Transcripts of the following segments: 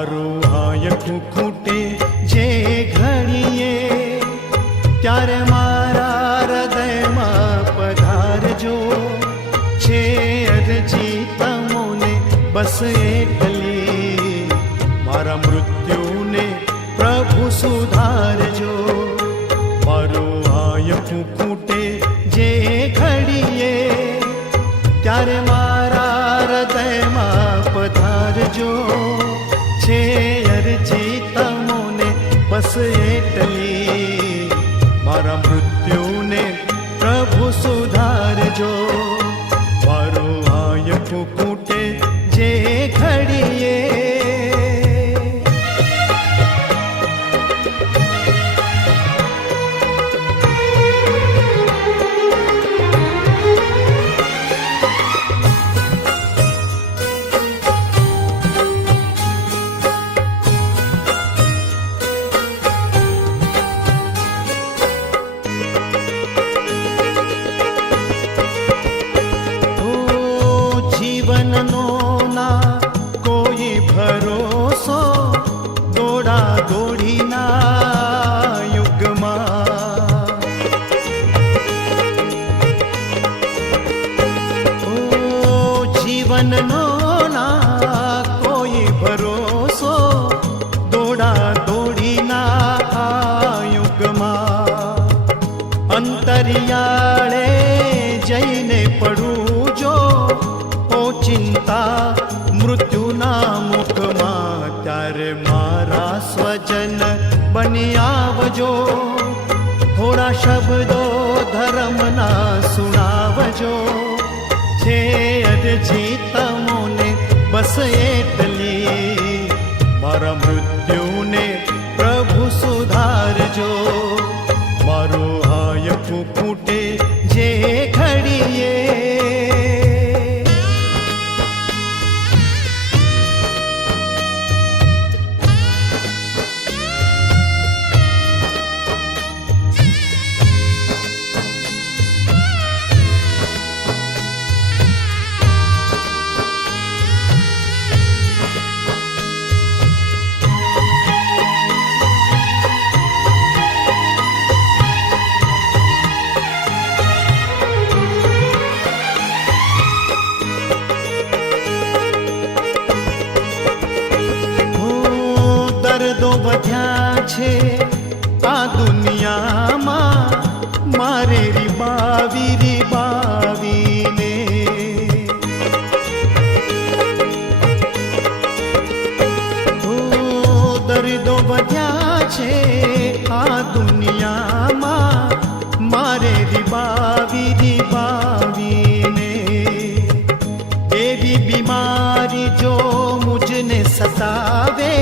મારું હાયકું ખૂટે જે ઘડીએ, ત્યારે મારા હૃદયમાં પધારજો. છે અરજી તમોને બસ એટલી, મારા મૃત્યુને પ્રભુ સુધારજો. મારું હાયકું ખૂટે જે ઘડીએ, ત્યારે મારા હૃદયમાં પધારજો. છે અરજી તમોને બસ એટલી, મારા મૃત્યુને પ્રભુ સુધારજો. મારું હાયકું ખૂટે જે ઘડીએ. જીવનનો ના કોઈ ભરોસો, દોડા દોડીના યુગમાં. જીવનનો ના કોઈ ભરોસો, દોડા દોડીના યુગમાં. અંતરિયાળે જઈને પડું જો ચિંતા મૃત્યુના મુખમાં, ત્યારે મારા સ્વજન બની આવજો. થોડા શબ્દો ધર્મના સુણાવજો. છે અરજી તમોને બસ એટલી, મારા મૃત્યુને પ્રભુ સુધારજો. મારું હાયકું ખૂટે જે ઘડીએ. દર્દો વધ્યા છે આ દુનિયામાં, મારે રીબાવી રીબાવીને. દર્દો વધ્યા છે આ દુનિયામાં, મારે રીબાવી રીબાવીને. એવી બીમારી જો મુજને સતાવે,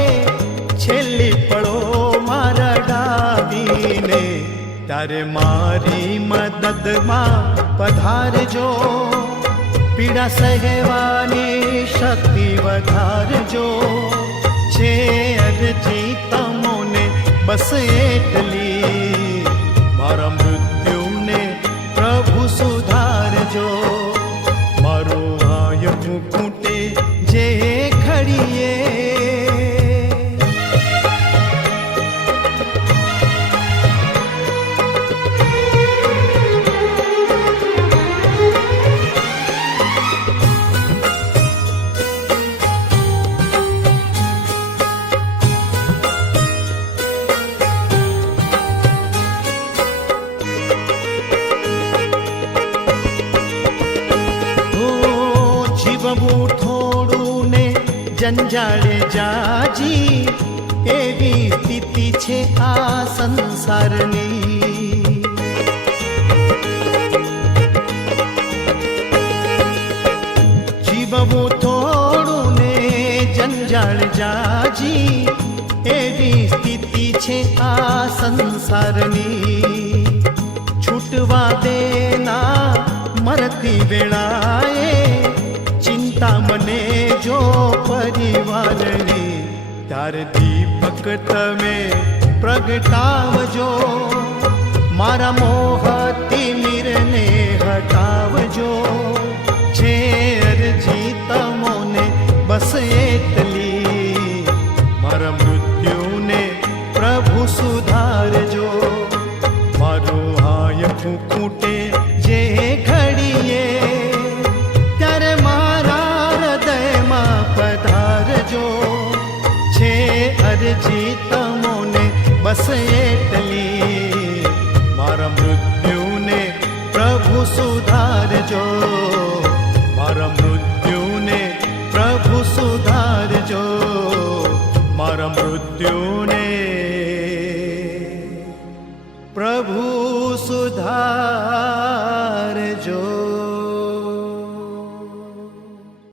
છેલ્લી પળો મારા ડાવીને, ત્યારે મારી મદદમાં પધારજો. પીડા સહેવાની શક્તિ વધારજો. છે અરજી તમોને બસ એટલી, મારા મૃત્યુને પ્રભુ સુધારજો. મારું હાયકું ખૂટે જે ઘડીએ. જીવવું થોડું ને જંજાળે જાજી, એવી સ્થિતિ છે આ સંસારની. જીવવું થોડું ને જંજાળ જાજી, એવી સ્થિતિ છે આ સંસારની. છૂટવા દેના મરતી વેળાએ, ચિંતા મને જો પરિવારની, ત્યારે દીપક તમે પ્રગટાવજો. મારા મોહથી મીરને હટાવજો. છે અરજી તમોને બસ એટલી, મીઠું ખૂટે જે ઘડીએ, ત્યારે મારા હૃદયમાં પધારજો. છે અરજી તમોને બસ એટલી, મારા મૃત્યુને પ્રભુ સુધારજો. મારા મૃત્યુને પ્રભુ સુધારજો. મારા મૃત્યુને